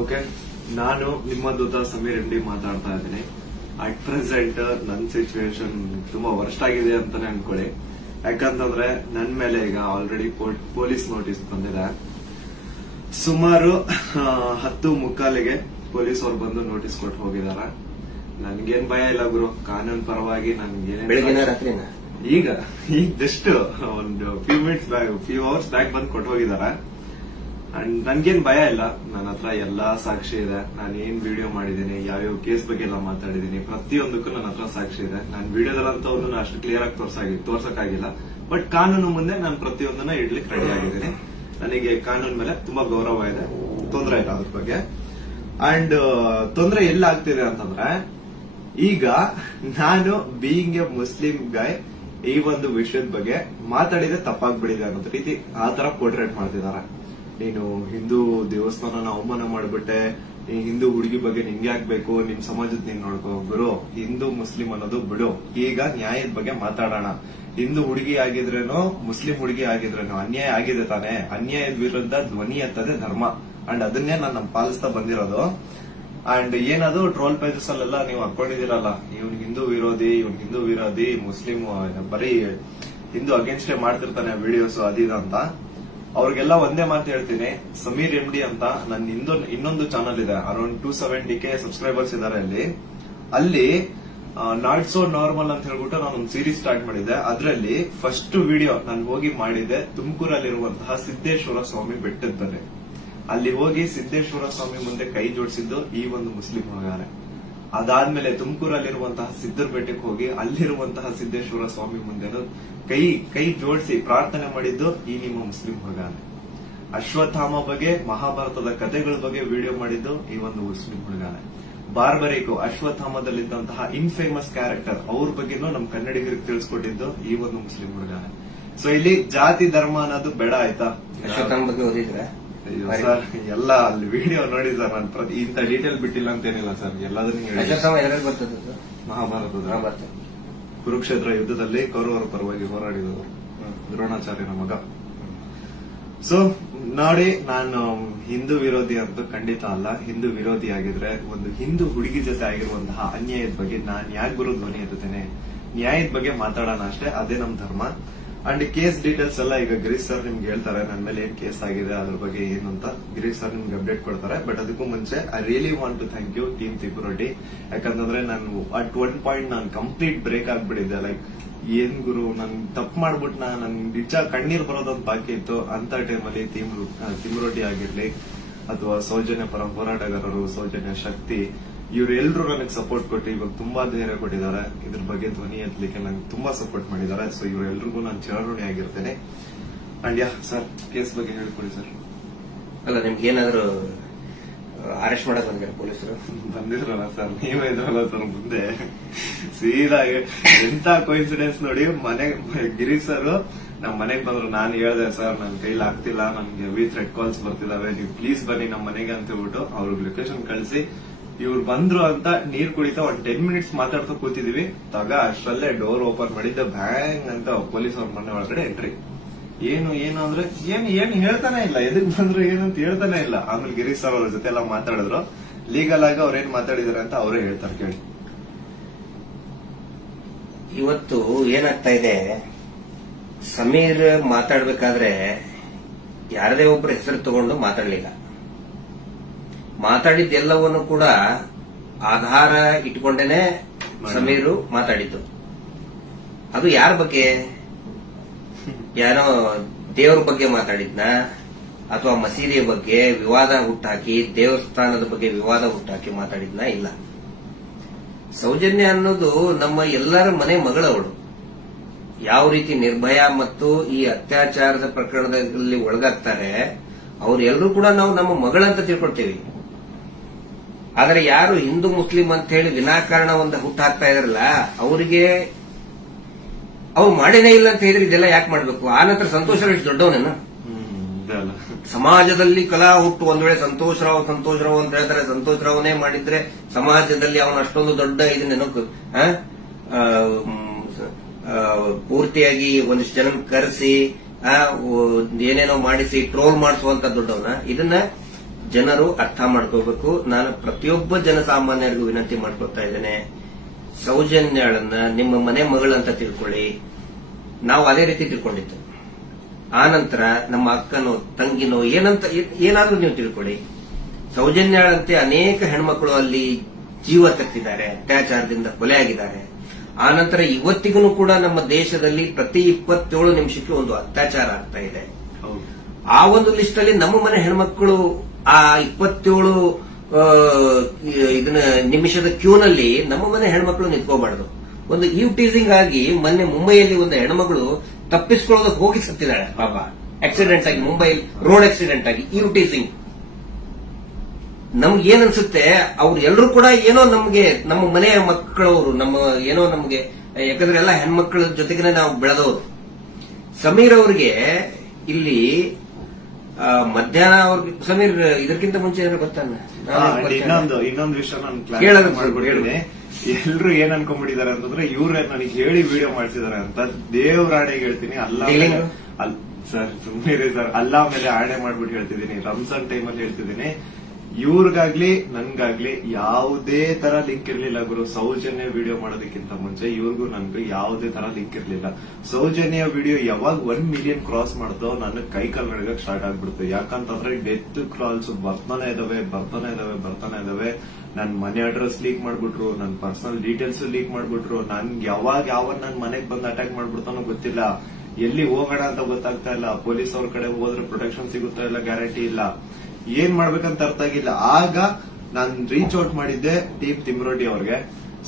Okay, ನಾನು ನಿಮ್ಮ ದೂತ Sameer M D ಮಾತಾಡ್ತಾ ಇದ್ದೀನಿ. ಅಟ್ ಪ್ರೆಸೆಂಟ್ ನನ್ನ ಸಿಚುವೇಶನ್ ತುಂಬಾ ವರ್ಸ್ಟ್ ಆಗಿದೆ ಅಂತಾನೆ ಅನ್ಕೊಳ್ಳಿ. ಯಾಕಂತಂದ್ರೆ ನನ್ ಮೇಲೆ ಈಗ ಆಲ್ರೆಡಿ ಪೊಲೀಸ್ ನೋಟಿಸ್ ಬಂದಿದೆ. ಸುಮಾರು 10:45ಗೆ ಪೊಲೀಸ್ ಅವ್ರು ಬಂದು ನೋಟಿಸ್ ಕೊಟ್ಟು ಹೋಗಿದಾರ. ನನ್ಗೇನ್ ಭಯ ಇಲ್ಲ ಗುರು, ಕಾನೂನು ಪರವಾಗಿ ನನ್ಗೇನೆ ಈಗ ಜಸ್ಟ್ ಒಂದು ಫ್ಯೂ ಅವರ್ಸ್ ಬ್ಯಾಕ್ ಬಂದು ಕೊಟ್ಟು ಹೋಗಿದಾರ. ಅಂಡ್ ನನ್ಗೇನ್ ಭಯ ಇಲ್ಲ. ನನ್ನ ಹತ್ರ ಎಲ್ಲಾ ಸಾಕ್ಷಿ ಇದೆ. ನಾನು ಏನ್ ವಿಡಿಯೋ ಮಾಡಿದೀನಿ, ಯಾವ್ಯಾವ ಕೇಸ್ ಬಗ್ಗೆ ಎಲ್ಲ ಮಾತಾಡಿದೀನಿ, ಪ್ರತಿಯೊಂದಕ್ಕೂ ನನ್ನ ಹತ್ರ ಸಾಕ್ಷಿ ಇದೆ. ನಾನು ವಿಡಿಯೋದಲ್ಲಂತವ್ನು ಅಷ್ಟು ಕ್ಲಿಯರ್ ಆಗಿ ತೋರ್ಸಕ್ಕಾಗಿಲ್ಲ. ಬಟ್ ಕಾನೂನು ಮುಂದೆ ನಾನು ಪ್ರತಿಯೊಂದನ್ನ ಇಡ್ಲಿಕ್ಕೆ ರೆಡಿ ಆಗಿದ್ದೀನಿ. ನನಗೆ ಕಾನೂನು ಮೇಲೆ ತುಂಬಾ ಗೌರವ ಇದೆ, ತೊಂದರೆ ಇಲ್ಲ ಅದ್ರ ಬಗ್ಗೆ. ಅಂಡ್ ತೊಂದರೆ ಎಲ್ಲ ಆಗ್ತಿದೆ ಅಂತಂದ್ರೆ, ಈಗ ನಾನು ಬೀಯಿಂಗ್ ಎ ಮುಸ್ಲಿಂ ಗಾಯ್ ಈ ಒಂದು ವಿಷಯದ ಬಗ್ಗೆ ಮಾತಾಡಿದ್ರೆ ತಪ್ಪಾಗ್ಬಿಡಿದೆ ಅನ್ನೋ ರೀತಿ ಆ ತರ ಪೋರ್ಟ್ರೇಟ್ ಮಾಡ್ತಿದಾರೆ. ನೀನು ಹಿಂದೂ ದೇವಸ್ಥಾನನ ಅವಮಾನ ಮಾಡ್ಬಿಟ್ಟೆ, ಈ ಹಿಂದೂ ಹುಡುಗಿ ಬಗ್ಗೆ ನಿಂಗೆ ಆಗ್ಬೇಕು, ನಿಮ್ ಸಮಾಜದ ನೀನ್ ನೋಡ್ಕೋ. ಗುರು, ಹಿಂದೂ ಮುಸ್ಲಿಂ ಅನ್ನೋದು ಬಿಡು. ಈಗ ನ್ಯಾಯದ ಬಗ್ಗೆ ಮಾತಾಡೋಣ. ಹಿಂದೂ ಹುಡುಗಿ ಆಗಿದ್ರೇನೋ ಮುಸ್ಲಿಂ ಹುಡುಗಿ ಆಗಿದ್ರೇನೋ ಅನ್ಯಾಯ ಆಗಿದೆ ತಾನೆ. ಅನ್ಯಾಯದ ವಿರುದ್ಧ ಧ್ವನಿ ಎತ್ತದೆ ಧರ್ಮ. ಅಂಡ್ ಅದನ್ನೇ ನಾನು ಪಾಲಿಸ್ತಾ ಬಂದಿರೋದು. ಅಂಡ್ ಏನದು ಟ್ರೋಲ್ ಪೇಜಸ್ ಅಲ್ಲೆಲ್ಲ ನೀವು ಹಾಕೊಂಡಿದಿರಲ್ಲ, ಇವ್ನ್ ಹಿಂದೂ ವಿರೋಧಿ ಮುಸ್ಲಿಂ ಬರೀ ಹಿಂದೂ ಅಗೇನ್ಸ್ಟ್ ಮಾಡ್ತಿರ್ತಾನೆ ವಿಡಿಯೋಸ್ ಅದಿದ ಅಂತ. ಅವ್ರಿಗೆಲ್ಲ ಒಂದೇ ಮಾತು ಹೇಳ್ತೀನಿ, ಸಮೀರ್ ಎಂ ಡಿ ಅಂತ ನನ್ನ ಇನ್ನೊಂದು ಚಾನಲ್ ಇದೆ. ಅರೌಂಡ್ 270K ಸಬ್ಸ್ಕ್ರೈಬರ್ಸ್ ಇದಾರೆ ಅಲ್ಲಿ ನಾಟ್ ಸೋ ನಾರ್ಮಲ್ ಅಂತ ಹೇಳ್ಬಿಟ್ಟು ನಾನು ಒಂದು ಸೀರೀಸ್ ಸ್ಟಾರ್ಟ್ ಮಾಡಿದ್ದೆ. ಅದರಲ್ಲಿ ಫಸ್ಟ್ ವಿಡಿಯೋ ನಾನು ಹೋಗಿ ಮಾಡಿದ್ದೆ ತುಮಕೂರಲ್ಲಿರುವಂತಹ ಸಿದ್ದೇಶ್ವರ ಸ್ವಾಮಿ ಬೆಟ್ಟದ ಮೇಲೆ. ಅಲ್ಲಿ ಹೋಗಿ ಸಿದ್ದೇಶ್ವರ ಸ್ವಾಮಿ ಮುಂದೆ ಕೈ ಜೋಡಿಸಿದ್ದು ಈ ಒಂದು ಮುಸ್ಲಿಂ ಹುಡುಗಾನೆ. ಅದಾದ್ಮೇಲೆ ತುಮಕೂರಲ್ಲಿರುವಂತಹ ಸಿದ್ದರ ಬೆಟ್ಟಕ್ಕೆ ಹೋಗಿ ಅಲ್ಲಿರುವಂತಹ ಸಿದ್ದೇಶ್ವರ ಸ್ವಾಮಿ ಮುಂದೆ ಕೈ ಜೋಡಿಸಿ ಪ್ರಾರ್ಥನೆ ಮಾಡಿದ್ದು ಈ ನಿಮ್ಮ ಮುಸ್ಲಿಂ ಹುಡುಗಾನೆ. ಅಶ್ವತ್ಥಾಮ ಬಗ್ಗೆ, ಮಹಾಭಾರತದ ಕಥೆಗಳ ಬಗ್ಗೆ ವಿಡಿಯೋ ಮಾಡಿದ್ದು ಈ ಒಂದು ಮುಸ್ಲಿಂ ಹುಡುಗಾನೆ. ಬಾರ್ಬರಿಕು ಅಶ್ವತ್ಥಾಮದಲ್ಲಿದ್ದಂತಹ ಇನ್ಫೇಮಸ್ ಕ್ಯಾರೆಕ್ಟರ್ ಅವ್ರ ಬಗ್ಗೆನೂ ನಮ್ ಕನ್ನಡಿಗರಿಗೆ ತಿಳಿಸ್ಕೊಟ್ಟಿದ್ದು ಈ ಒಂದು ಮುಸ್ಲಿಂ ಹುಡುಗಾನೆ. ಸೊ ಇಲ್ಲಿ ಜಾತಿ ಧರ್ಮ ಅನ್ನೋದು ಬೇಡ, ಆಯ್ತಾ? ಬಗ್ಗೆ ಓದಿದ್ರೆ ಸರ್ ಎಲ್ಲ ಅಲ್ಲಿ ವಿಡಿಯೋ ನೋಡಿ ಸರ್. ನಾನು ಇಂತ ಡೀಟೇಲ್ ಬಿಟ್ಟಿಲ್ಲ ಅಂತೇನಿಲ್ಲ ಸರ್, ಎಲ್ಲದನ್ನೂ ಮಹಾಭಾರತದ ಕುರುಕ್ಷೇತ್ರ ಯುದ್ಧದಲ್ಲಿ ಕೌರವರ ಪರವಾಗಿ ಹೋರಾಡಿದವರು ದ್ರೋಣಾಚಾರ್ಯನ ಮಗ. ಸೊ ನೋಡಿ, ನಾನು ಹಿಂದೂ ವಿರೋಧಿ ಅಂತೂ ಖಂಡಿತ ಅಲ್ಲ. ಹಿಂದೂ ವಿರೋಧಿ ಆಗಿದ್ರೆ ಒಂದು ಹಿಂದೂ ಹುಡುಗಿ ಜೊತೆ ಆಗಿರುವಂತಹ ಅನ್ಯಾಯದ ಬಗ್ಗೆ ನಾನ್ ಯಾಕೆ ಗುರು ಧ್ವನಿ ಎತ್ತುತ್ತೇನೆ? ನ್ಯಾಯದ ಬಗ್ಗೆ ಮಾತಾಡೋಣ ಅಷ್ಟೇ, ಅದೇ ನಮ್ ಧರ್ಮ. ಅಂಡ್ ಕೇಸ್ ಡೀಟೇಲ್ಸ್ ಎಲ್ಲ ಈಗ ಗಿರೀಶ್ ಸರ್ ನಿಮ್ಗೆ ಹೇಳ್ತಾರೆ, ನನ್ನ ಮೇಲೆ ಏನ್ ಕೇಸ್ ಆಗಿದೆ ಅದ್ರ ಬಗ್ಗೆ ಏನು ಅಂತ ಗಿರೀಶ್ ಸರ್ ನಿಮ್ಗೆ ಅಪ್ಡೇಟ್ ಕೊಡ್ತಾರೆ. ಬಟ್ ಅದಕ್ಕೂ ಮುಂಚೆ I really want to thank you team Tipuroddi. ಯಾಕಂತಂದ್ರೆ ನಾನು ಅಟ್ ಒನ್ ಪಾಯಿಂಟ್ ನಾನು ಕಂಪ್ಲೀಟ್ ಬ್ರೇಕ್ ಆಗ್ಬಿಟ್ಟಿದ್ದೆ. ಲೈಕ್ ಏನ್ ಗುರು, ನನ್ ತಪ್ಪು ಮಾಡ್ಬಿಟ್ಟು ನನ್ ನಿಜ ಕಣ್ಣೀರ್ ಬರೋದೊಂದು ಬಾಕಿ ಇತ್ತು. ಅಂತ ಟೈಮಲ್ಲಿ ತಿಮುರೊಡ್ಡಿ ಆಗಿರ್ಲಿ ಅಥವಾ ಸೌಜನ್ಯ ಪರ ಹೋರಾಟಗಾರರು, ಸೌಜನ್ಯ ಶಕ್ತಿ, ಇವರೆಲ್ಲರೂ ನನಗೆ ಸಪೋರ್ಟ್ ಕೊಟ್ಟು ಇವಾಗ ತುಂಬಾ ಧೈರ್ಯ ಕೊಟ್ಟಿದ್ದಾರೆ. ಇದ್ರ ಬಗ್ಗೆ ಧ್ವನಿ ಎತ್ತಲಿಕ್ಕೆ ನಂಗೆ ತುಂಬಾ ಸಪೋರ್ಟ್ ಮಾಡಿದ್ದಾರೆ. ಸೊ ಇವರೆಲ್ಲರಿಗೂ ನಾನು ಚಿರಋಣಿ ಆಗಿರ್ತೇನೆ. ಅಂಡ್ ಯಾ ಸರ್, ಕೇಸ್ ಬಗ್ಗೆ ಹೇಳ್ಕೊಡಿ ಸರ್. ಅಲ್ಲ, ನಿಮ್ಗೆ ಏನಾದ್ರು ಅರೆಸ್ಟ್ ಮಾಡಕ್ ಬಂದಿದ್ದಾರೆ ಪೊಲೀಸರು? ಬಂದಿದ್ರಲ್ಲ ಸರ್, ನೀವೇ ಇದ್ರಲ್ಲ ಸರ್ ಮುಂದೆ. ಸೀದಾ ಎಂತ ಕೋಇನ್ಸಿಡೆನ್ಸ್ ನೋಡಿ, ಗಿರೀಶ್ ಸರ್ ನಮ್ ಮನೆಗ್ ಬಂದ್ರು. ನಾನು ಹೇಳ್ದೆ, ಸರ್ ನನ್ ಕೈಲಿ ಆಗ್ತಿಲ್ಲ, ನನ್ಗೆ ಹೆವಿ ಥ್ರೆಡ್ ಕಾಲ್ಸ್ ಬರ್ತಿದಾವೆ, ನೀವು ಪ್ಲೀಸ್ ಬನ್ನಿ ನಮ್ ಮನೆಗೆ ಅಂತ ಹೇಳ್ಬಿಟ್ಟು ಅವ್ರಿಗೆ ಲೊಕೇಶನ್ ಕಳಿಸಿ ಇವ್ರು ಬಂದ್ರು ಅಂತ ನೀರ್ ಕುಡಿತಾ ಒಂದ್ 10 ಮಿನಿಟ್ಸ್ ಮಾತಾಡ್ತಾ ಕೂತಿದೀವಿ. ಅಷ್ಟರಲ್ಲೇ ಡೋರ್ ಓಪನ್ ಮಾಡಿದ್ದೆ, ಬ್ಯಾಂಗ್ ಅಂತ ಪೊಲೀಸ್ ಅವ್ರ ಮನೆ ಒಳಗಡೆ ಎಂಟ್ರಿ. ಏನು ಅಂದ್ರೆ ಏನು ಹೇಳ್ತಾನೆ ಇಲ್ಲ, ಎದಕ್ ಬಂದ್ರು ಏನಂತ ಹೇಳ್ತಾನೆ ಇಲ್ಲ. ಆಮೇಲೆ ಗಿರೀಶ್ ಸರ್ ಅವ್ರ ಜೊತೆ ಎಲ್ಲ ಮಾತಾಡಿದ್ರು. ಲೀಗಲ್ ಆಗಿ ಅವ್ರೇನ್ ಮಾತಾಡಿದಾರೆ ಅಂತ ಅವರೇ ಹೇಳ್ತಾರೆ, ಕೇಳಿ. ಇವತ್ತು ಏನಾಗ್ತಾ ಇದೆ, ಸಮೀರ್ ಮಾತಾಡ್ಬೇಕಾದ್ರೆ ಯಾರದೇ ಒಬ್ಬರ ಹೆಸರು ತಗೊಂಡು ಮಾತಾಡ್ಲಿಲ್ಲ. ಮಾತಾಡಿದ್ದೆಲ್ಲವನ್ನು ಕೂಡ ಆಧಾರ ಇಟ್ಕೊಂಡೇನೆ ಸಮೀರು ಮಾತಾಡಿದ್ದು. ಅದು ಯಾರ ಬಗ್ಗೆ? ಯಾರೋ ದೇವರ ಬಗ್ಗೆ ಮಾತಾಡಿದ್ನ, ಅಥವಾ ಮಸೀದಿಯ ಬಗ್ಗೆ ವಿವಾದ ಹುಟ್ಟಾಕಿ, ದೇವಸ್ಥಾನದ ಬಗ್ಗೆ ವಿವಾದ ಹುಟ್ಟಾಕಿ ಮಾತಾಡಿದ್ನ? ಇಲ್ಲ. ಸೌಜನ್ಯ ಅನ್ನೋದು ನಮ್ಮ ಎಲ್ಲರ ಮನೆ ಮಗಳವಳು. ಯಾವ ರೀತಿ ನಿರ್ಭಯ ಮತ್ತು ಈ ಅತ್ಯಾಚಾರದ ಪ್ರಕರಣದಲ್ಲಿ ಒಳಗಾಗ್ತಾರೆ, ಅವ್ರೆಲ್ಲರೂ ಕೂಡ ನಾವು ನಮ್ಮ ಮಗಳಂತ ತಿಳ್ಕೊಳ್ತೀವಿ. ಆದರೆ ಯಾರು ಹಿಂದೂ ಮುಸ್ಲಿಂ ಅಂತ ಹೇಳಿ ವಿನಾಕಾರಣ ಒಂದು ಹುಟ್ಟಾಕ್ತಾ ಇದಾರಲ್ಲ, ಅವರಿಗೆ ಅವ್ರು ಮಾಡೇನೇ ಇಲ್ಲ ಅಂತ ಹೇಳಿದ್ರೆ ಇದೆಲ್ಲ ಯಾಕೆ ಮಾಡ್ಬೇಕು? ಆ ನಂತರ ಸಂತೋಷರಾವ್ ಎಷ್ಟು ದೊಡ್ಡವನೇನು? ಸಮಾಜದಲ್ಲಿ ಕಲಾ ಹುಟ್ಟು ಒಂದ್ ವೇಳೆ ಸಂತೋಷರಾವ್ ಅಂತ ಹೇಳ್ತಾರೆ, ಸಂತೋಷರಾವ್ನೇ ಮಾಡಿದ್ರೆ ಸಮಾಜದಲ್ಲಿ ಅವನು ಅಷ್ಟೊಂದು ದೊಡ್ಡ ಇದನ್ನೇನೋ ಪೂರ್ತಿಯಾಗಿ ಒಂದಿಷ್ಟು ಜನ ಕರೆಸಿ ಏನೇನೋ ಮಾಡಿಸಿ ಟ್ರೋಲ್ ಮಾಡಿಸುವಂತ ದೊಡ್ಡವನ. ಇದನ್ನ ಜನರು ಅರ್ಥ ಮಾಡ್ಕೋಬೇಕು. ನಾನು ಪ್ರತಿಯೊಬ್ಬ ಜನಸಾಮಾನ್ಯರಿಗೂ ವಿನಂತಿ ಮಾಡ್ಕೊತಾ ಇದ್ದೇನೆ, ಸೌಜನ್ಯಳನ್ನ ನಿಮ್ಮ ಮನೆ ಮಗಳಂತ ತಿಳ್ಕೊಳ್ಳಿ. ನಾವು ಅದೇ ರೀತಿ ತಿಳ್ಕೊಂಡಿದ್ದು. ಆ ನಂತರ ನಮ್ಮ ಅಕ್ಕನೋ ತಂಗಿನೋ ಏನಾದ್ರೂ ನೀವು ತಿಳ್ಕೊಳ್ಳಿ. ಸೌಜನ್ಯಳಂತೆ ಅನೇಕ ಹೆಣ್ಮಕ್ಳು ಅಲ್ಲಿ ಜೀವ ತೆತ್ತಿದ್ದಾರೆ, ಅತ್ಯಾಚಾರದಿಂದ ಕೊಲೆ ಆಗಿದ್ದಾರೆ. ಆ ನಂತರ ಇವತ್ತಿಗೂ ಕೂಡ ನಮ್ಮ ದೇಶದಲ್ಲಿ ಪ್ರತಿ 27 ನಿಮಿಷಕ್ಕೆ ಒಂದು ಅತ್ಯಾಚಾರ ಆಗ್ತಾ ಇದೆ. ಆ ಒಂದು ಲಿಸ್ಟ್ ಅಲ್ಲಿ ನಮ್ಮ ಮನೆ ಹೆಣ್ಮಕ್ಳು ಆ 27 ನಿಮಿಷದ ಕ್ಯೂನಲ್ಲಿ ನಮ್ಮ ಮನೆ ಹೆಣ್ಮಕ್ಳು ನಿಂತ್ಕೋಬಾರ್ದು. ಒಂದು ಟೀಸಿಂಗ್ ಆಗಿ ಮೊನ್ನೆ ಮುಂಬೈಯಲ್ಲಿ ಒಂದು ಹೆಣ್ಮಗಳು ತಪ್ಪಿಸ್ಕೊಳ್ಳೋದಕ್ಕೆ ಹೋಗಿ ಸತ್ತಿದ್ದಾಳೆ ಪಾಪ, ಆಕ್ಸಿಡೆಂಟ್ ಆಗಿ, ಮುಂಬೈ ರೋಡ್ ಆಕ್ಸಿಡೆಂಟ್ ಆಗಿ. ಟೀಸಿಂಗ್ ನಮ್ಗೆ ಏನನ್ಸುತ್ತೆ, ಅವ್ರು ಎಲ್ಲರೂ ಕೂಡ ಏನೋ ನಮ್ಗೆ ನಮ್ಮ ಮನೆಯ ಮಕ್ಕಳವರು, ನಮ್ಮ ಏನೋ ನಮ್ಗೆ, ಯಾಕಂದ್ರೆ ಎಲ್ಲ ಹೆಣ್ಮಕ್ಳ ಜೊತೆಗೆ ನಾವು ಬೆಳೆದವರು. ಸಮೀರ್ ಅವ್ರಿಗೆ ಇಲ್ಲಿ ಮಧ್ಯಾಹ್ನ ಅವ್ರಿಗೆ, ಸಮೀರ್ ಇದಕ್ಕಿಂತ ಮುಂಚೆ ಏನಾದ್ರು ಗೊತ್ತಾನ? ಇನ್ನೊಂದು ವಿಷಯ ನಾನು ಮಾಡ್ಬಿಟ್ಟಿದ್ದೀನಿ. ಎಲ್ರು ಏನ್ ಅನ್ಕೊಂಡ್ಬಿಟ್ಟಿದ್ದಾರೆ ಅಂತಂದ್ರೆ ಇವ್ರೆ ನನಗೆ ಹೇಳಿ ವಿಡಿಯೋ ಮಾಡ್ತಿದ್ದಾರೆ ಅಂತ. ದೇವ್ರಾಣೆಗೆ ಹೇಳ್ತೀನಿ, ಸರ್ ಸುಮ್ಮನೆ ಸರ್, ಅಲ್ಲಾ ಮೇಲೆ ಆಣೆ ಮಾಡ್ಬಿಟ್ಟು ಹೇಳ್ತಿದ್ದೀನಿ, ರಂಜಾನ್ ಟೈಮಲ್ಲಿ ಹೇಳ್ತಿದ್ದೀನಿ. ಇವ್ರಿಗಾಗ್ಲಿ ನನ್ಗಾಗ್ಲಿ ಯಾವುದೇ ತರ ಲಿಂಕ್ ಇರ್ಲಿಲ್ಲ ಗುರು. ಸೌಜನ್ಯ ವಿಡಿಯೋ ಮಾಡೋದಕ್ಕಿಂತ ಮುಂಚೆ ಇವ್ರಿಗೂ ನನ್ಗೂ ಯಾವುದೇ ತರ ಲಿಂಕ್ ಇರ್ಲಿಲ್ಲ. ಸೌಜನ್ಯ ವಿಡಿಯೋ ಯಾವಾಗ 1 ಮಿಲಿಯನ್ ಕ್ರಾಸ್ ಮಾಡ್ತೋ ನನ್ನ ಕೈ ಕಾಲ್ ನಡಗಕ್ ಸ್ಟಾರ್ಟ್ ಆಗ್ಬಿಡ್ತು. ಯಾಕಂತಂದ್ರೆ ಡೆತ್ ಕಾಲ್ಸ್ ಬರ್ತಾನೆ ಇದಾವೆ. ನನ್ ಮನೆ ಅಡ್ರೆಸ್ ಲೀಕ್ ಮಾಡ್ಬಿಟ್ರು, ನನ್ ಪರ್ಸನಲ್ ಡೀಟೇಲ್ಸ್ ಲೀಕ್ ಮಾಡ್ಬಿಟ್ರು. ನನ್ಗೆ ಯಾವ ನನ್ ಮನೆಗ್ ಬಂದು ಅಟ್ಯಾಕ್ ಮಾಡ್ಬಿಡ್ತಾನೋ ಗೊತ್ತಿಲ್ಲ. ಎಲ್ಲಿ ಹೋಗೋಣ ಅಂತ ಗೊತ್ತಾಗ್ತಾ ಇಲ್ಲ. ಪೊಲೀಸ್ ಅವ್ರ ಕಡೆ ಹೋದ್ರೆ ಪ್ರೊಟೆಕ್ಷನ್ ಸಿಗುತ್ತಾ ಇಲ್ಲ, ಗ್ಯಾರಂಟಿ ಇಲ್ಲ. ಏನ್ ಮಾಡ್ಬೇಕಂತ ಅರ್ಥ ಆಗಿಲ್ಲ. ಆಗ ನಾನ್ ರೀಚ್ ಔಟ್ ಮಾಡಿದ್ದೆ ಟೀಮ್ ತಿಮ್ರೋಟಿ ಅವ್ರಿಗೆ.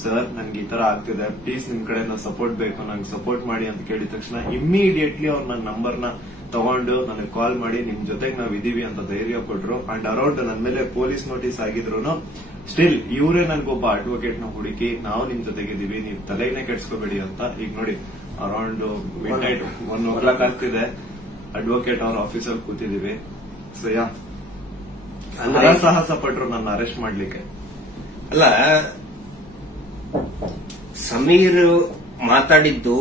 ಸರ್ ನನ್ಗೆ ಈ ತರ ಆಗ್ತಿದೆ, ಪ್ಲೀಸ್ ನಿಮ್ ಕಡೆ ಸಪೋರ್ಟ್ ಬೇಕು, ನಂಗೆ ಸಪೋರ್ಟ್ ಮಾಡಿ ಅಂತ ಕೇಳಿದ ತಕ್ಷಣ ಇಮ್ಮಿಡಿಯೇಟ್ಲಿ ಅವ್ರು ನನ್ನ ನಂಬರ್ನ ತಗೊಂಡು ನನಗೆ ಕಾಲ್ ಮಾಡಿ ನಿಮ್ ಜೊತೆಗೆ ನಾವ್ ಇದೀವಿ ಅಂತ ಧೈರ್ಯ ಕೊಟ್ರು. ಅಂಡ್ ಅರೌಂಡ್ ನನ್ ಮೇಲೆ ಪೊಲೀಸ್ ನೋಟಿಸ್ ಆಗಿದ್ರು ಸ್ಟಿಲ್ ಇವರೇ ನನ್ಗೊಬ್ಬ ಅಡ್ವೊಕೇಟ್ ನ ಹುಡುಕಿ ನಾವು ನಿಮ್ ಜೊತೆಗಿದೀವಿ, ನೀವ್ ತಲೆನೇ ಕೆಡ್ಸ್ಕೋಬೇಡಿ ಅಂತ. ಈಗ ನೋಡಿ ಅರೌಂಡ್ ಮಿಡ್ ನೈಟ್ 1 ಆಗ್ತಿದೆ, ಅಡ್ವೊಕೇಟ್ ಅವ್ರ ಆಫೀಸಲ್ಲಿ ಕೂತಿದೀವಿ. ಸೊ ಸಾಹಸ ಪಟ್ರು ನನ್ನ ಅರೆಸ್ಟ್ ಮಾಡ್ಲಿಕ್ಕೆ. ಅಲ್ಲ, ಸಮೀರ್ ಮಾತಾಡಿದ್ದು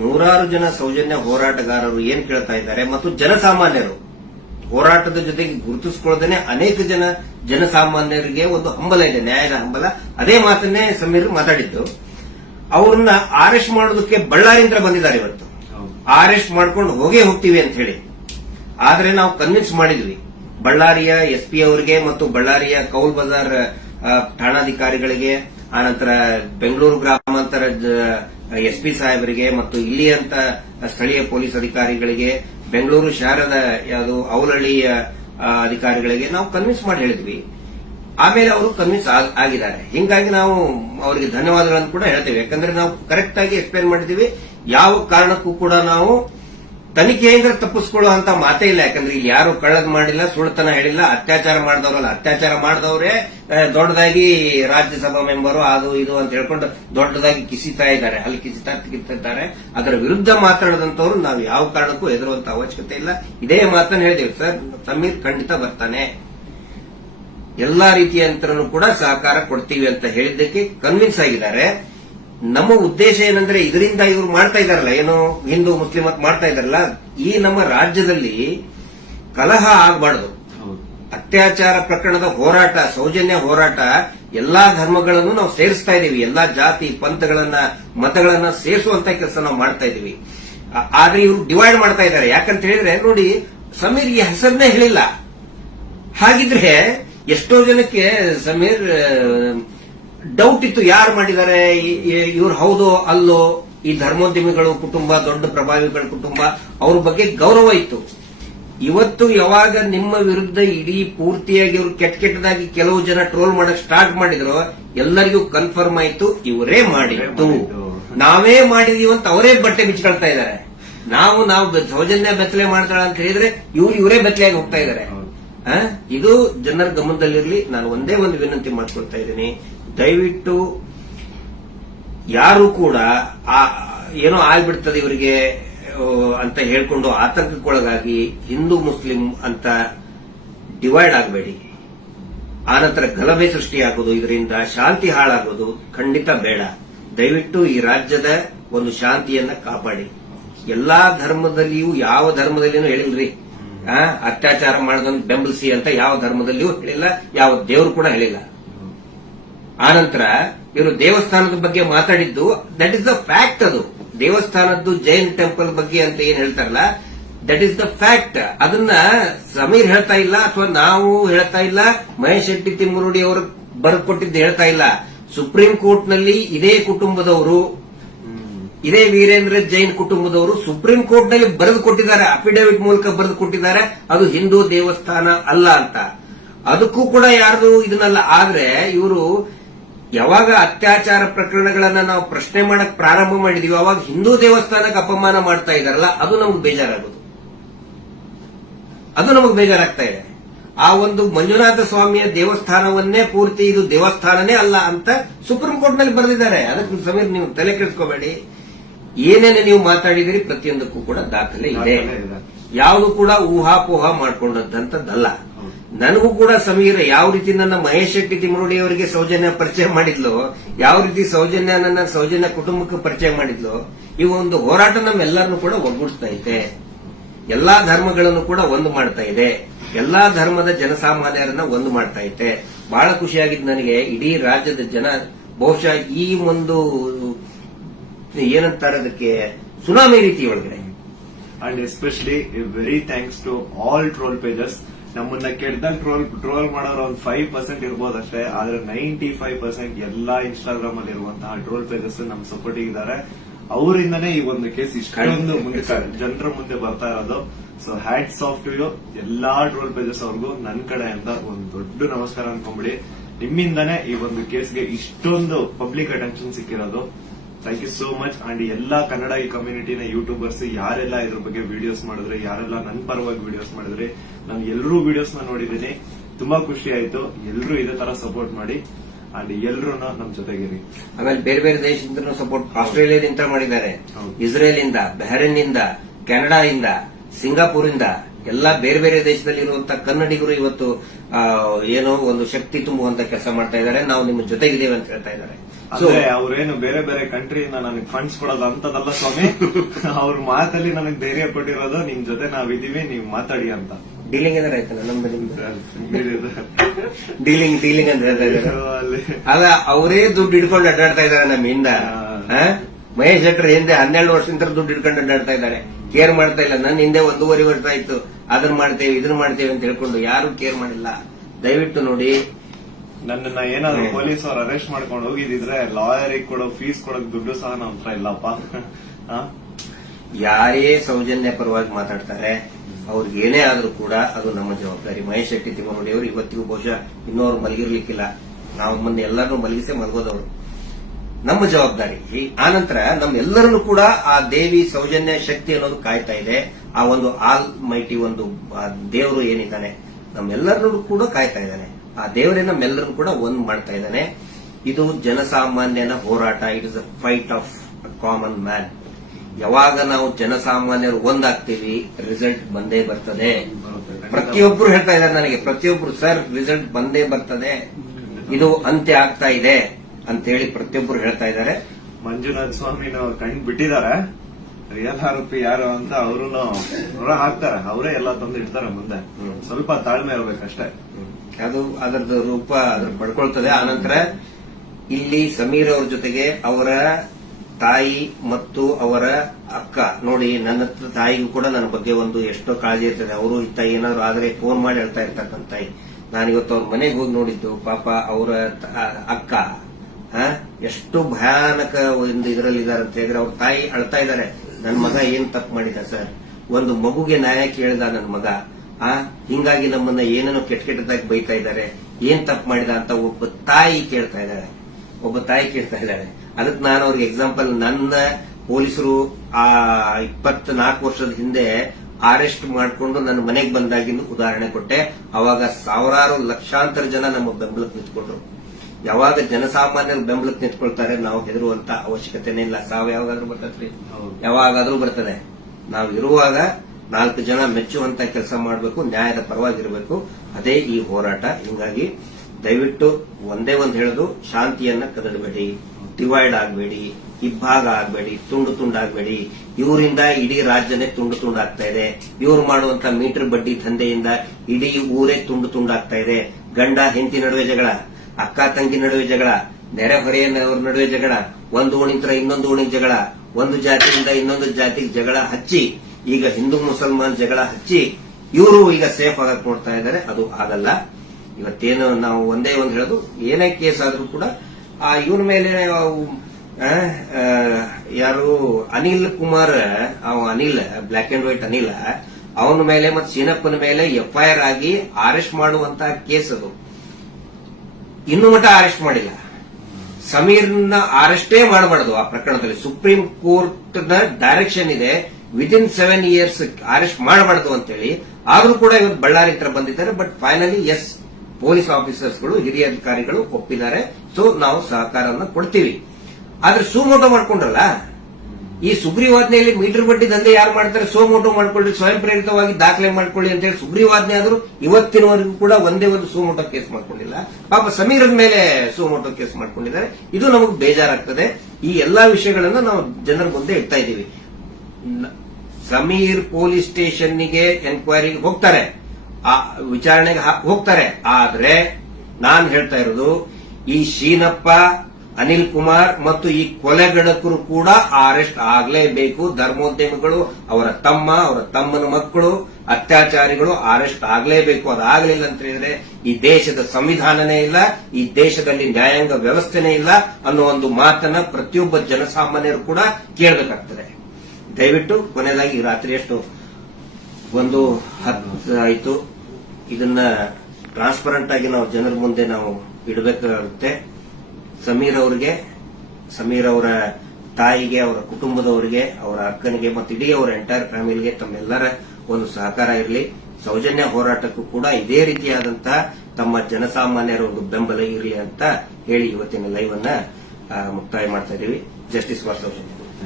ನೂರಾರು ಜನ ಸೌಜನ್ಯ ಹೋರಾಟಗಾರರು ಏನ್ ಕೇಳ್ತಾ ಇದ್ದಾರೆ ಮತ್ತು ಜನಸಾಮಾನ್ಯರು ಹೋರಾಟದ ಜೊತೆಗೆ ಗುರುತಿಸಿಕೊಳ್ಳದೇನೆ ಅನೇಕ ಜನಸಾಮಾನ್ಯರಿಗೆ ಒಂದು ಹಂಬಲ ಇದೆ, ನ್ಯಾಯದ ಹಂಬಲ. ಅದೇ ಮಾತನ್ನೇ ಸಮೀರ್ ಮಾತಾಡಿದ್ದು. ಅವ್ರನ್ನ ಅರೆಸ್ಟ್ ಮಾಡೋದಕ್ಕೆ ಬಳ್ಳಾರಿಯಿಂದ ಬಂದಿದ್ದಾರೆ ಇವತ್ತು. ಅರೆಸ್ಟ್ ಮಾಡ್ಕೊಂಡು ಹೋಗ್ತೀವಿ ಅಂತ ಹೇಳಿ. ಆದ್ರೆ ನಾವು ಕನ್ವಿನ್ಸ್ ಮಾಡಿದ್ವಿ ಬಳ್ಳಾರಿಯ ಎಸ್ಪಿ ಅವರಿಗೆ ಮತ್ತು ಬಳ್ಳಾರಿಯ ಕೌಲ್ ಬಜಾರ್ ಠಾಣಾಧಿಕಾರಿಗಳಿಗೆ, ಆನಂತರ ಬೆಂಗಳೂರು ಗ್ರಾಮಾಂತರ ಎಸ್ಪಿ ಸಾಹೇಬರಿಗೆ ಮತ್ತು ಇಲ್ಲಿಯಂತ ಸ್ಥಳೀಯ ಪೊಲೀಸ್ ಅಧಿಕಾರಿಗಳಿಗೆ, ಬೆಂಗಳೂರು ಶಹರದ ಯಾವುದು ಔಲಹಳ್ಳಿಯ ಅಧಿಕಾರಿಗಳಿಗೆ ನಾವು ಕನ್ವಿನ್ಸ್ ಮಾಡಿ ಹೇಳಿದ್ವಿ. ಆಮೇಲೆ ಅವರು ಕನ್ವಿನ್ಸ್ ಆಗಿದ್ದಾರೆ. ಹಿಂಗಾಗಿ ನಾವು ಅವರಿಗೆ ಧನ್ಯವಾದಗಳನ್ನು ಕೂಡ ಹೇಳ್ತೇವೆ. ಯಾಕಂದ್ರೆ ನಾವು ಕರೆಕ್ಟ್ ಆಗಿ ಎಕ್ಸ್ಪ್ಲೇನ್ ಮಾಡಿದೀವಿ. ಯಾವ ಕಾರಣಕ್ಕೂ ಕೂಡ ನಾವು ತನಿಖೆಯಿಂದ ತಪ್ಪಿಸ್ಕೊಳ್ಳೋ ಅಂತ ಮಾತೇ ಇಲ್ಲ. ಯಾಕಂದ್ರೆ ಇಲ್ಲಿ ಯಾರು ಕಳ್ಳದ್ ಮಾಡಿಲ್ಲ, ಸುಳ್ತನ ಹೇಳಿಲ್ಲ, ಅತ್ಯಾಚಾರ ಮಾಡಿದವರಲ್ಲ. ಅತ್ಯಾಚಾರ ಮಾಡಿದವರೇ ದೊಡ್ಡದಾಗಿ ರಾಜ್ಯಸಭಾ ಮೆಂಬರು ಅದು ಇದು ಅಂತ ಹೇಳ್ಕೊಂಡು ದೊಡ್ಡದಾಗಿ ಕಿಸಿತಾ ಇದ್ದಾರೆ, ಅಲ್ಲಿ ಕಿಸಿತಾರೆ. ಅದರ ವಿರುದ್ಧ ಮಾತಾಡದಂತವ್ರು ನಾವು ಯಾವ ಕಾರಣಕ್ಕೂ ಹೆದರುವಂತ ಅವಶ್ಯಕತೆ ಇಲ್ಲ. ಇದೇ ಮಾತನ್ನು ಹೇಳಿದೇವೆ ಸರ್, ಸಮೀರ್ ಖಂಡಿತ ಬರ್ತಾನೆ, ಎಲ್ಲಾ ರೀತಿಯಂತರನು ಕೂಡ ಸಹಕಾರ ಕೊಡ್ತೀವಿ ಅಂತ ಹೇಳಿದ್ದಕ್ಕೆ ಕನ್ವಿನ್ಸ್ ಆಗಿದ್ದಾರೆ. ನಮ್ಮ ಉದ್ದೇಶ ಏನಂದ್ರೆ ಇದರಿಂದ ಇವರು ಮಾಡ್ತಾ ಇದಾರಲ್ಲ, ಏನು ಹಿಂದೂ ಮುಸ್ಲಿಂ ಅಂತ ಮಾಡ್ತಾ ಇದಾರಲ್ಲ, ಈ ನಮ್ಮ ರಾಜ್ಯದಲ್ಲಿ ಕಲಹ ಆಗಬಾರ್ದು. ಅತ್ಯಾಚಾರ ಪ್ರಕರಣದ ಹೋರಾಟ, ಸೌಜನ್ಯ ಹೋರಾಟ, ಎಲ್ಲಾ ಧರ್ಮಗಳನ್ನು ನಾವು ಸೇರಿಸ್ತಾ ಇದೀವಿ. ಎಲ್ಲಾ ಜಾತಿ ಪಂಥಗಳನ್ನ ಮತಗಳನ್ನ ಸೇರಿಸುವಂತ ಕೆಲಸ ನಾವು ಮಾಡ್ತಾ ಇದೀವಿ. ಆದ್ರೆ ಇವರು ಡಿವೈಡ್ ಮಾಡ್ತಾ ಇದ್ದಾರೆ. ಯಾಕಂತ ಹೇಳಿದ್ರೆ ನೋಡಿ, ಸಮೀರ್ ಈ ಹೆಸರನ್ನೇ ಹೇಳಿಲ್ಲ. ಹಾಗಿದ್ರೆ ಎಷ್ಟೋ ಜನಕ್ಕೆ ಸಮೀರ್ ಡೌಟ್ ಇತ್ತು, ಯಾರು ಮಾಡಿದ್ದಾರೆ, ಇವ್ರು ಹೌದೋ ಅಲ್ಲೋ. ಈ ಧರ್ಮೋದ್ಯಮಿಗಳು ಕುಟುಂಬ, ದೊಡ್ಡ ಪ್ರಭಾವಿಗಳ ಕುಟುಂಬ, ಅವ್ರ ಬಗ್ಗೆ ಗೌರವ ಇತ್ತು. ಇವತ್ತು ಯಾವಾಗ ನಿಮ್ಮ ವಿರುದ್ಧ ಇಡೀ ಪೂರ್ತಿಯಾಗಿ ಇವರು ಕೆಟ್ಟದಾಗಿ ಕೆಲವು ಜನ ಟ್ರೋಲ್ ಮಾಡಕ್ ಸ್ಟಾರ್ಟ್ ಮಾಡಿದ್ರು, ಎಲ್ಲರಿಗೂ ಕನ್ಫರ್ಮ್ ಆಯ್ತು ಇವರೇ ಮಾಡಿದ್ದು, ನಾವೇ ಮಾಡಿದೀವಿ ಅಂತ ಅವರೇ ಬಟ್ಟೆ ಬಿಚ್ಕೊಳ್ತಾ ಇದ್ದಾರೆ. ನಾವು ಸೌಜನ್ಯ ಬೆತ್ತಲೆ ಮಾಡ್ತಾಳ ಅಂತ ಹೇಳಿದ್ರೆ ಇವರೇ ಬೆತ್ತಲೆಯಾಗಿ ಹೋಗ್ತಾ ಇದ್ದಾರೆ. ಇದು ಜನರ ಗಮನದಲ್ಲಿರಲಿ. ನಾನು ಒಂದೇ ಒಂದು ವಿನಂತಿ ಮಾಡ್ಕೊಳ್ತಾ ಇದ್ದೀನಿ, ದಯವಿಟ್ಟು ಯಾರು ಕೂಡ ಏನೋ ಆಗ್ಬಿಡ್ತದೆ ಇವರಿಗೆ ಅಂತ ಹೇಳ್ಕೊಂಡು ಆತಂಕಕ್ಕೊಳಗಾಗಿ ಹಿಂದೂ ಮುಸ್ಲಿಂ ಅಂತ ಡಿವೈಡ್ ಆಗಬೇಡಿ. ಆನಂತರ ಗಲಭೆ ಸೃಷ್ಟಿಯಾಗೋದು, ಇದರಿಂದ ಶಾಂತಿ ಹಾಳಾಗೋದು ಖಂಡಿತ ಬೇಡ. ದಯವಿಟ್ಟು ಈ ರಾಜ್ಯದ ಒಂದು ಶಾಂತಿಯನ್ನ ಕಾಪಾಡಿ. ಎಲ್ಲಾ ಧರ್ಮದಲ್ಲಿಯೂ ಯಾವ ಧರ್ಮದಲ್ಲಿನೂ ಹೇಳಿಲ್ರಿ ಅತ್ಯಾಚಾರ ಮಾಡೋದನ್ನು ಬೆಂಬಲಿಸಿ ಅಂತ ಯಾವ ಧರ್ಮದಲ್ಲಿಯೂ ಹೇಳಿಲ್ಲ, ಯಾವ ದೇವರು ಕೂಡ ಹೇಳಿಲ್ಲ. ಆನಂತರ ಇವರು ದೇವಸ್ಥಾನದ ಬಗ್ಗೆ ಮಾತಾಡಿದ್ದು ದಟ್ ಇಸ್ ದ ಫ್ಯಾಕ್ಟ್. ಅದು ದೇವಸ್ಥಾನದ್ದು ಜೈನ್ ಟೆಂಪಲ್ ಬಗ್ಗೆ ಅಂತ ಏನ್ ಹೇಳ್ತಾರಲ್ಲ, ದಟ್ ಇಸ್ ದ ಫ್ಯಾಕ್ಟ್. ಅದನ್ನ ಸಮೀರ್ ಹೇಳ್ತಾ ಇಲ್ಲ, ಅಥವಾ ನಾವು ಹೇಳ್ತಾ ಇಲ್ಲ, ಮಹೇಶ್ ಶೆಟ್ಟಿ ತಿಮ್ಮರುಡಿ ಅವರು ಬರೆದುಕೊಟ್ಟಿದ್ದು ಹೇಳ್ತಾ ಇಲ್ಲ. ಸುಪ್ರೀಂ ಕೋರ್ಟ್ ನಲ್ಲಿ ಇದೇ ಕುಟುಂಬದವರು, ಇದೇ ವೀರೇಂದ್ರ ಜೈನ್ ಕುಟುಂಬದವರು ಸುಪ್ರೀಂ ಕೋರ್ಟ್ ನಲ್ಲಿ ಬರೆದು ಕೊಟ್ಟಿದ್ದಾರೆ, ಅಫಿಡವಿಟ್ ಮೂಲಕ ಬರೆದು ಕೊಟ್ಟಿದ್ದಾರೆ, ಅದು ಹಿಂದೂ ದೇವಸ್ಥಾನ ಅಲ್ಲ ಅಂತ. ಅದಕ್ಕೂ ಕೂಡ ಯಾರ್ದು ಇದನ್ನಲ್ಲ. ಆದ್ರೆ ಇವರು ಯಾವಾಗ ಅತ್ಯಾಚಾರ ಪ್ರಕರಣಗಳನ್ನ ನಾವು ಪ್ರಶ್ನೆ ಮಾಡಕ್ ಪ್ರಾರಂಭ ಮಾಡಿದೀವಿ, ಅವಾಗ ಹಿಂದೂ ದೇವಸ್ಥಾನಕ್ಕೆ ಅಪಮಾನ ಮಾಡ್ತಾ ಇದಾರಲ್ಲ, ಅದು ನಮ್ಗೆ ಬೇಜಾರಾಗೋದು, ಅದು ನಮಗೆ ಬೇಜಾರಾಗ್ತಾ ಇದೆ. ಆ ಒಂದು ಮಂಜುನಾಥ ಸ್ವಾಮಿಯ ದೇವಸ್ಥಾನವನ್ನೇ ಪೂರ್ತಿ ಇದು ದೇವಸ್ಥಾನನೇ ಅಲ್ಲ ಅಂತ ಸುಪ್ರೀಂ ಕೋರ್ಟ್ ನಲ್ಲಿ ಬರೆದಿದ್ದಾರೆ. ಅದಕ್ಕೆ ಸಮೀರ್ ನೀವು ತಲೆ ಕೆಡಿಸ್ಕೋಬೇಡಿ. ಏನೇನು ನೀವು ಮಾತಾಡಿದಿರಿ ಪ್ರತಿಯೊಂದಕ್ಕೂ ಕೂಡ ದಾಖಲೆ ಇದೆ. ಯಾವುದು ಕೂಡ ಊಹಾಪೋಹ ಮಾಡ್ಕೊಂಡಂತದ್ದಲ್ಲ. ನನಗೂ ಕೂಡ ಸಮೀರ್ ಯಾವ ರೀತಿ ನನ್ನ ಮಹೇಶ್ ಶೆಟ್ಟಿ ತಿಮ್ಮರುಡಿ ಅವರಿಗೆ ಸೌಜನ್ಯ ಪರಿಚಯ ಮಾಡಿದ್ಲು, ಯಾವ ರೀತಿ ನನ್ನ ಸೌಜನ್ಯ ಕುಟುಂಬಕ್ಕೆ ಪರಿಚಯ ಮಾಡಿದ್ಲು, ಈ ಒಂದು ಹೋರಾಟ ನಮ್ಮೆಲ್ಲರನ್ನು ಕೂಡ ಒಗ್ಗೂಡಿಸ್ತಾ ಇದೆ. ಎಲ್ಲಾ ಧರ್ಮಗಳನ್ನು ಕೂಡ ಒಂದು ಮಾಡ್ತಾ ಇದೆ, ಎಲ್ಲಾ ಧರ್ಮದ ಜನಸಾಮಾನ್ಯರನ್ನ ಒಂದು ಮಾಡ್ತಾ ಇದೆ. ಬಹಳ ಖುಷಿಯಾಗಿದ್ದು ನನಗೆ. ಇಡೀ ರಾಜ್ಯದ ಜನ ಬಹುಶಃ ಈ ಒಂದು ಏನಂತಾರೆ ಅದಕ್ಕೆ ಸುನಾಮಿ ರೀತಿ ಒಳಗಡೆ. And especially very thanks to all troll pages. ನಮ್ಮನ್ನ ಕೆಟ್ಟದಲ್ಲಿ ಟ್ರೋಲ್ ಮಾಡೋರು ಒಂದು 5% ಇರ್ಬೋದಷ್ಟೇ, ಆದ್ರೆ 95% ಎಲ್ಲಾ ಇನ್ಸ್ಟಾಗ್ರಾಮ್ ಅಲ್ಲಿ ಇರುವಂತಹ ಟ್ರೋಲ್ ಪೇಜಸ್ ನಮ್ ಸಪೋರ್ಟ್ ಇದ್ದಾರೆ. ಅವರಿಂದನೇ ಈ ಒಂದು ಕೇಸ್ ಇಷ್ಟೊಂದು ಮುಂದೆ ಜನರ ಮುಂದೆ ಬರ್ತಾ ಇರೋದು. So hats off to you ಎಲ್ಲಾ ಟ್ರೋಲ್ ಪೇಜಸ್ ಅವ್ರಿಗೂ ನನ್ನ ಕಡೆಯಿಂದ ಒಂದು ದೊಡ್ಡ ನಮಸ್ಕಾರ ಅನ್ಕೊಂಡ್ಬಿಡಿ. ನಿಮ್ಮಿಂದಾನೇ ಈ ಒಂದು ಕೇಸ್ಗೆ ಇಷ್ಟೊಂದು ಪಬ್ಲಿಕ್ ಅಟೆನ್ಷನ್ ಸಿಕ್ಕಿರೋದು. Thank you so much. And ಎಲ್ಲಾ ಕನ್ನಡ ಈ ಕಮ್ಯುನಿಟಿನ ಯೂಟ್ಯೂಬರ್ಸ್ ಯಾರೆಲ್ಲ ಇದ್ರ ಬಗ್ಗೆ ವಿಡಿಯೋಸ್ ಮಾಡಿದ್ರೆ, ಯಾರೆಲ್ಲ ನನ್ನ ಪರವಾಗಿ ವಿಡಿಯೋಸ್ ಮಾಡಿದ್ರೆ, ನಾನು ಎಲ್ಲರೂ ವಿಡಿಯೋಸ್ ನ ನೋಡಿದ್ದೀನಿ. ತುಂಬಾ ಖುಷಿ ಆಯ್ತು. ಎಲ್ಲರೂ ಇದೇ ತರ ಸಪೋರ್ಟ್ ಮಾಡಿ ಅಂಡ್ ಎಲ್ಲರೂ ನಮ್ ಜೊತೆಗಿರಿ. ಆಮೇಲೆ ಬೇರೆ ಬೇರೆ ದೇಶದಿಂದ ಸಪೋರ್ಟ್ ಆಸ್ಟ್ರೇಲಿಯಾದಿಂದ ಮಾಡಿದ್ದಾರೆ, ಇಸ್ರೇಲ್ ಇಂದ, ಬಹರೇನ್ ಇಂದ, ಕೆನಡಾ ಇಂದ, ಸಿಂಗಾಪುರ್ ಇಂದ, ಎಲ್ಲಾ ಬೇರೆ ಬೇರೆ ದೇಶದಲ್ಲಿ ಇರುವಂತಹ ಕನ್ನಡಿಗರು ಇವತ್ತು ಏನೋ ಒಂದು ಶಕ್ತಿ ತುಂಬುವಂತ ಕೆಲಸ ಮಾಡ್ತಾ ಇದ್ದಾರೆ. ನಾವು ನಿಮ್ಮ ಜೊತೆಗಿದ್ದೇವೆ ಅಂತ ಹೇಳ್ತಾ ಇದ್ದಾರೆ. ಅಂದ್ರೆ ಅವ್ರೇನು ಬೇರೆ ಬೇರೆ ಕಂಟ್ರಿಯಿಂದ ನನಗೆ ಫಂಡ್ಸ್ ಕೊಡೋದು ಅಂತದಲ್ಲ ಸ್ವಾಮಿ. ಅವ್ರ ಮಾತಲ್ಲಿ ನನಗೆ ಧೈರ್ಯ ಕೊಟ್ಟಿರೋದು ನಿಮ್ ಜೊತೆ ನಾವಿದೀವಿ, ನೀವ್ ಮಾತಾಡಿ ಅಂತ. ಡೀಲಿಂಗ್ ಏನಾರ ಆಯ್ತಲ್ಲ ನಮ್ದು ಡೀಲಿಂಗ್ ಅಂತ ಹೇಳ್ತಾ ಇದ್ದಾರೆ. ಅಲ್ಲ, ಅವರೇ ದುಡ್ಡು ಹಿಡ್ಕೊಂಡು ಅಡ್ಡಾಡ್ತಾ ಇದ್ದಾರೆ ನಮ್ಮಿಂದ. ಮಹೇಶ್ ಶೆಟ್ಟರ್ ಹಿಂದೆ 12 ವರ್ಷದಿಂದ ದುಡ್ಡು ಹಿಡ್ಕೊಂಡು ಅಡ್ಡಾಡ್ತಾ ಇದ್ದಾರೆ. ಕೇರ್ ಮಾಡ್ತಾ ಇಲ್ಲ. ನನ್ನ ಹಿಂದೆ 1.5 ವರ್ಷ ಆಯ್ತು ಅದನ್ನ ಮಾಡ್ತೇವೆ ಇದನ್ನ ಮಾಡ್ತೇವೆ ಅಂತ ಹೇಳ್ಕೊಂಡು ಯಾರು ಕೇರ್ ಮಾಡಿಲ್ಲ. ದಯವಿಟ್ಟು ನೋಡಿ, ನನ್ನನ್ನ ಏನಾದ್ರು ಪೊಲೀಸ್ ಅವ್ರು ಅರೆಸ್ಟ್ ಮಾಡ್ಕೊಂಡು ಹೋಗಿದ್ರೆ ಲಾಯರಿಗೆ ಕೊಡೋ ಫೀಸ್ ಕೊಡೋಕ್ ದುಡ್ಡು ಸಹ ನಮ್ಮ ಹತ್ರ ಇಲ್ಲಪ್ಪ. ಯಾರೇ ಸೌಜನ್ಯ ಪರವಾಗಿ ಮಾತಾಡ್ತಾರೆ ಅವ್ರಿಗೆ ಏನೇ ಆದ್ರೂ ಕೂಡ ಅದು ನಮ್ಮ ಜವಾಬ್ದಾರಿ. ಮಹೇಶ್ ಶೆಟ್ಟಿ ತಿಮ್ಮರುಡಿ ಅವರು ಇವತ್ತಿಗೂ ಬಹುಶಃ ಇನ್ನೂ ಅವ್ರು ಮಲಗಿರ್ಲಿಕ್ಕಿಲ್ಲ. ನಾವು ಮೊನ್ನೆ ಎಲ್ಲರನ್ನೂ ಮಲಗಿಸೇ ಮಲಗೋದವರು. ನಮ್ಮ ಜವಾಬ್ದಾರಿ. ಆನಂತರ ನಮ್ಮೆಲ್ಲರನ್ನು ಕೂಡ ಆ ದೇವಿ ಸೌಜನ್ಯ ಶಕ್ತಿ ಅನ್ನೋದು ಕಾಯ್ತಾ ಇದೆ. ಆ ಒಂದು ಆಲ್ ಮೈಟಿ ಒಂದು ದೇವರು ಏನಿದ್ದಾನೆ ನಮ್ಮೆಲ್ಲರನ್ನು ಕೂಡ ಕಾಯ್ತಾ ಇದ್ದಾನೆ. ಆ ದೇವರೇ ನಮ್ಮೆಲ್ಲರನ್ನು ಕೂಡ ಒಂದು ಮಾಡ್ತಾ ಇದ್ದಾನೆ. ಇದು ಜನಸಾಮಾನ್ಯನ ಹೋರಾಟ. It is a fight of common man. ಯಾವಾಗ ನಾವು ಜನಸಾಮಾನ್ಯರು ಒಂದಾಗ್ತೀವಿ ರಿಸಲ್ಟ್ ಬಂದೇ ಬರ್ತದೆ. ಪ್ರತಿಯೊಬ್ಬರು ಹೇಳ್ತಾ ಇದ್ದಾರೆ ನನಗೆ, ಪ್ರತಿಯೊಬ್ಬರು ಸರ್ ರಿಸಲ್ಟ್ ಬಂದೇ ಬರ್ತದೆ, ಇದು ಅಂತ್ಯ ಆಗ್ತಾ ಇದೆ ಅಂತೇಳಿ ಪ್ರತಿಯೊಬ್ಬರು ಹೇಳ್ತಾ ಇದ್ದಾರೆ. ಮಂಜುನಾಥ ಸ್ವಾಮಿನ ಕಂಡು ಬಿಟ್ಟಿದ್ದಾರೆ. ರಿಯಲ್ ಆರೋಪಿ ಯಾರು ಅಂತ ಅವರು ಹೊರ ಹಾಕ್ತಾರೆ. ಅವರೇ ಎಲ್ಲ ತಂದು ಇಡ್ತಾರೆ ಮುಂದೆ. ಸ್ವಲ್ಪ ತಾಳ್ಮೆ ಇರ್ಬೇಕಷ್ಟೇ. ಅದು ಅದರದ್ದು ರೂಪ ಅದ್ರ ಪಡ್ಕೊಳ್ತದೆ. ಆನಂತರ ಇಲ್ಲಿ ಸಮೀರ್ ಅವ್ರ ಜೊತೆಗೆ ಅವರ ತಾಯಿ ಮತ್ತು ಅವರ ಅಕ್ಕ ನೋಡಿ, ನನ್ನ ತಾಯಿಗೂ ಕೂಡ ನನ್ನ ಬಗ್ಗೆ ಒಂದು ಎಷ್ಟೋ ಕಾಳಜಿ ಇರ್ತದೆ. ಅವರು ಇತ್ತ ಏನಾದ್ರು ಆದ್ರೆ ಫೋನ್ ಮಾಡಿ ಹೇಳ್ತಾ ಇರ್ತಾರೆ ನನ್ನ ತಾಯಿ. ನಾನಿವತ್ತು ಅವ್ರ ಮನೆಗೆ ಹೋಗಿ ನೋಡಿದ್ದು. ಪಾಪ ಅವರ ಅಕ್ಕ ಎಷ್ಟು ಭಯಾನಕ ಒಂದು ಇದರಲ್ಲಿ ಇದಾರೆ ಅಂತ ಹೇಳಿದ್ರೆ ಅವ್ರ ತಾಯಿ ಅಳ್ತಾ ಇದ್ದಾರೆ. ನನ್ನ ಮಗ ಏನ್ ತಪ್ಪು ಮಾಡಿದ ಸರ್, ಒಂದು ಮಗುಗೆ ನ್ಯಾಯ ಕೇಳಿದ ನನ್ನ ಮಗ, ಹಿಂಗಾಗಿ ನಮ್ಮನ್ನ ಏನೇನೋ ಕೆಟ್ಟದಾಗಿ ಬೈತಾ ಇದ್ದಾರೆ, ಏನ್ ತಪ್ಪು ಮಾಡಿದ ಅಂತ ಒಬ್ಬ ತಾಯಿ ಕೇಳ್ತಾ ಇದ್ದಾಳೆ. ಅದಕ್ಕೆ ನಾನು ಅವ್ರಿಗೆ ಎಕ್ಸಾಂಪಲ್, ನನ್ನ ಪೊಲೀಸರು ಆ 24 ವರ್ಷದ ಹಿಂದೆ ಅರೆಸ್ಟ್ ಮಾಡಿಕೊಂಡು ನನ್ನ ಮನೆಗೆ ಬಂದಾಗಿಂದು ಉದಾಹರಣೆ ಕೊಟ್ಟೆ. ಅವಾಗ ಸಾವಿರಾರು ಲಕ್ಷಾಂತರ ಜನ ನಮ್ಮ ಬೆಂಬಲಕ್ಕೆ ನಿಂತ್ಕೊಂಡ್ರು. ಯಾವಾಗ ಜನಸಾಮಾನ್ಯರು ಬೆಂಬಲಕ್ಕೆ ನಿಂತ್ಕೊಳ್ತಾರೆ ನಾವು ಹೆದರುವಂತ ಅವಶ್ಯಕತೆನೇ ಇಲ್ಲ. ಸಾವು ಯಾವಾಗಾದ್ರೂ ಬರ್ತದ್ರಿ, ಯಾವಾಗಾದ್ರೂ ಬರ್ತದೆ. ನಾವು ಇರುವಾಗ 4 ಜನ ಮೆಚ್ಚುವಂತ ಕೆಲಸ ಮಾಡಬೇಕು, ನ್ಯಾಯದ ಪರವಾಗಿರಬೇಕು. ಅದೇ ಈ ಹೋರಾಟ. ಹಿಂಗಾಗಿ ದಯವಿಟ್ಟು ಒಂದೇ ಒಂದು ಹೇಳೋದು, ಶಾಂತಿಯನ್ನ ಕದಡಬೇಡಿ, ಡಿವೈಡ್ ಆಗಬೇಡಿ. ಇಬ್ಬಾಗ ಆಗ್ಬೇಡಿ, ತುಂಡು ತುಂಡಾಗಬೇಡಿ. ಇವರಿಂದ ಇಡೀ ರಾಜ್ಯನೇ ತುಂಡು ತುಂಡಾಗ್ತಾ ಇದೆ. ಇವ್ರು ಮಾಡುವಂತ ಮೀಟರ್ ಬಡ್ಡಿ ದಂಧೆಯಿಂದ ಇಡೀ ಊರೇ ತುಂಡು ತುಂಡಾಗ್ತಾ ಇದೆ. ಗಂಡ ಹೆಂಡತಿ ನಡುವೆ ಜಗಳ, ಅಕ್ಕ ತಂಗಿ ನಡುವೆ ಜಗಳ, ನೆರೆಹೊರೆಯವರ ನಡುವೆ ಜಗಳ, ಒಂದು ಓಣಿಂತ್ರ ಇನ್ನೊಂದು ಓಣಿಗೆ ಜಗಳ, ಒಂದು ಜಾತಿಯಿಂದ ಇನ್ನೊಂದು ಜಾತಿಗೆ ಜಗಳ ಹಚ್ಚಿ, ಈಗ ಹಿಂದೂ ಮುಸಲ್ಮಾನ್ ಜಗಳ ಹಚ್ಚಿ ಇವರು ಈಗ ಸೇಫ್ ಆಗಕ್ ನೋಡ್ತಾ ಇದ್ದಾರೆ. ಅದು ಆಗಲ್ಲ. ಇವತ್ತೇನು ನಾವು ಒಂದೇ ಒಂದು ಹೇಳೋದು, ಏನೇ ಕೇಸ್ ಆದ್ರೂ ಕೂಡ ಇವನ ಮೇಲೆ ಯಾರು Anil Kumar, Anil black and white Anil, ಅವನ ಮೇಲೆ ಮತ್ತು ಸೀನಪ್ಪನ ಮೇಲೆ ಎಫ್ಐಆರ್ ಆಗಿ ಅರೆಸ್ಟ್ ಮಾಡುವಂತ ಕೇಸ್ ಅದು. ಇನ್ನೂ ಮಟ್ಟ ಅರೆಸ್ಟ್ ಮಾಡಿಲ್ಲ. ಸಮೀರ್ನ ಅರೆಸ್ಟೇ ಮಾಡಬಾರದು ಆ ಪ್ರಕರಣದಲ್ಲಿ. ಸುಪ್ರೀಂ ಕೋರ್ಟ್ ನ ಡೈರೆಕ್ಷನ್ ಇದೆ, ವಿದಿನ್ 7 years ಅರೆಸ್ಟ್ ಮಾಡಬಾರದು ಅಂತೇಳಿ. ಆದ್ರೂ ಕೂಡ ಇವತ್ತು ಬಳ್ಳಾರಿ ಹತ್ರ ಬಂದಿದ್ದಾರೆ. ಬಟ್ ಫೈನಲಿ ಎಸ್, ಪೊಲೀಸ್ ಆಫೀಸರ್ಸ್ಗಳು, ಹಿರಿಯ ಅಧಿಕಾರಿಗಳು ಒಪ್ಪಿದ್ದಾರೆ. ಸೊ ನಾವು ಸಹಕಾರವನ್ನು ಕೊಡ್ತೀವಿ. ಆದ್ರೆ ಸುಮೋಟೋ ಮಾಡ್ಕೊಂಡ್ರಲ್ಲ, ಈ ಸುಗ್ರೀವಾಜ್ಞೆಯಲ್ಲಿ ಮೀಟರ್ ಬಡ್ಡಿ ದಂಧೆ ಯಾರು ಮಾಡ್ತಾರೆ, ಸುಮೋಟೋ ಮಾಡ್ಕೊಳ್ಳಿ, ಸ್ವಯಂ ಪ್ರೇರಿತವಾಗಿ ದಾಖಲೆ ಮಾಡ್ಕೊಳ್ಳಿ ಅಂತ ಹೇಳಿ ಸುಗ್ರೀವಾಜ್ಞೆ ಆದ್ರೂ ಇವತ್ತಿನವರೆಗೂ ಕೂಡ ಒಂದೇ ಒಂದು ಸುಮೋಟೋ ಕೇಸ್ ಮಾಡ್ಕೊಂಡಿಲ್ಲ. ಪಾಪ ಸಮೀರನ ಮೇಲೆ ಸುಮೋಟೋ ಕೇಸ್ ಮಾಡ್ಕೊಂಡಿದ್ದಾರೆ. ಇದು ನಮಗೆ ಬೇಜಾರಾಗ್ತದೆ. ಈ ಎಲ್ಲಾ ವಿಷಯಗಳನ್ನು ನಾವು ಜನರ ಮುಂದೆ ಇಡ್ತಾ ಇದ್ದೀವಿ. ಸಮೀರ್ ಪೊಲೀಸ್ ಸ್ಟೇಷನ್ಗೆ ಎನ್ಕ್ವೈರಿಗೆ ಹೋಗ್ತಾರೆ, ಆ ವಿಚಾರಣೆಗೆ ಹೋಗ್ತಾರೆ. ಆದ್ರೆ ನಾನ್ ಹೇಳ್ತಾ ಇರೋದು, ಈ ಶೀನಪ್ಪ, ಅನಿಲ್ ಕುಮಾರ್ ಮತ್ತು ಈ ಕೊಲೆಗಡಕರು ಕೂಡ ಅರೆಸ್ಟ್ ಆಗಲೇಬೇಕು. ಧರ್ಮೋದ್ಯಮಿಗಳು, ಅವರ ತಮ್ಮ, ಅವರ ತಮ್ಮನ ಮಕ್ಕಳು, ಅತ್ಯಾಚಾರಿಗಳು ಅರೆಸ್ಟ್ ಆಗಲೇಬೇಕು. ಅದಾಗಲಿಲ್ಲ ಅಂತ ಹೇಳಿದ್ರೆ ಈ ದೇಶದ ಸಂವಿಧಾನನೇ ಇಲ್ಲ, ಈ ದೇಶದಲ್ಲಿ ನ್ಯಾಯಾಂಗ ವ್ಯವಸ್ಥೆನೇ ಇಲ್ಲ ಅನ್ನೋ ಒಂದು ಮಾತನ್ನ ಪ್ರತಿಯೊಬ್ಬ ಜನಸಾಮಾನ್ಯರು ಕೂಡ ಕೇಳಬೇಕಾಗ್ತದೆ. ದಯವಿಟ್ಟು ಕೊನೆಯದಾಗಿ ರಾತ್ರಿ ಎಷ್ಟು 1:10 ಆಯಿತು. ಇದನ್ನ ಟ್ರಾನ್ಸ್ಪರೆಂಟ್ ಆಗಿ ನಾವು ಜನರ ಮುಂದೆ ನಾವು ಇಡಬೇಕಾಗುತ್ತೆ. ಸಮೀರ್ ಅವರ ತಾಯಿಗೆ, ಅವರ ಕುಟುಂಬದವರಿಗೆ, ಅವರ ಅಕ್ಕನಿಗೆ ಮತ್ತು ಇಡೀ ಅವರ ಎಂಟೈರ್ ಫ್ಯಾಮಿಲಿಗೆ ತಮ್ಮೆಲ್ಲರ ಒಂದು ಸಹಕಾರ ಇರಲಿ. ಸೌಜನ್ಯ ಹೋರಾಟಕ್ಕೂ ಕೂಡ ಇದೇ ರೀತಿಯಾದಂತಹ ತಮ್ಮ ಜನಸಾಮಾನ್ಯರ ಒಂದು ಬೆಂಬಲ ಇರಲಿ ಅಂತ ಹೇಳಿ ಇವತ್ತಿನ ಲೈವ್ ಅನ್ನ ಮುಕ್ತಾಯ ಮಾಡ್ತಾ ಇದ್ದೀವಿ. Justice for Soujanya.